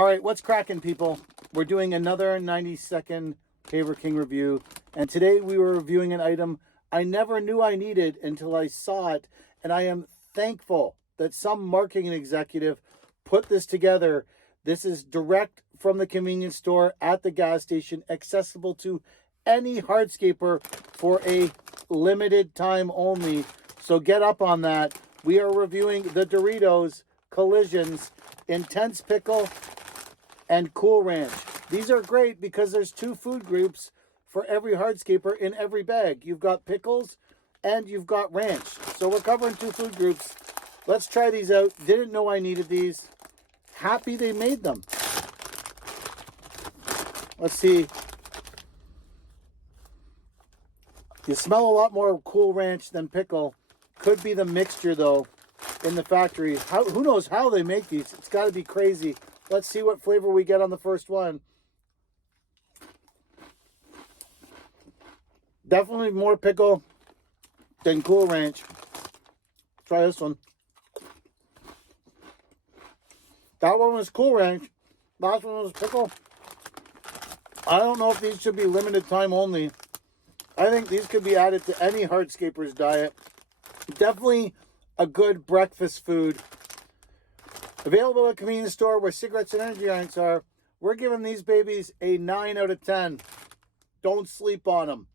All right, what's cracking, people? We're doing another 90-second Caver King review, and today we were reviewing an item I never knew I needed until I saw it, and I am thankful that some marketing executive put this together. This is direct from the convenience store at the gas station, accessible to any hardscaper for a limited time only. So get up on that. We are reviewing the Doritos Collisions Intense Pickle and Cool Ranch. These are great because there's two food groups for every hardscaper in every bag. You've got pickles and you've got ranch. So we're covering two food groups. Let's try these out. Didn't know I needed these. Happy they made them. Let's see. You smell a lot more Cool Ranch than pickle. Could be the mixture though in the factory. Who knows how they make these? It's got to be crazy. Let's see what flavor we get on the first one. Definitely more pickle than Cool Ranch. Try this one. That one was Cool Ranch. Last one was pickle. I don't know if these should be limited time only. I think these could be added to any hardscaper's diet. Definitely a good breakfast food. Available at a convenience store where cigarettes and energy drinks are. We're giving these babies a 9 out of 10. Don't sleep on them.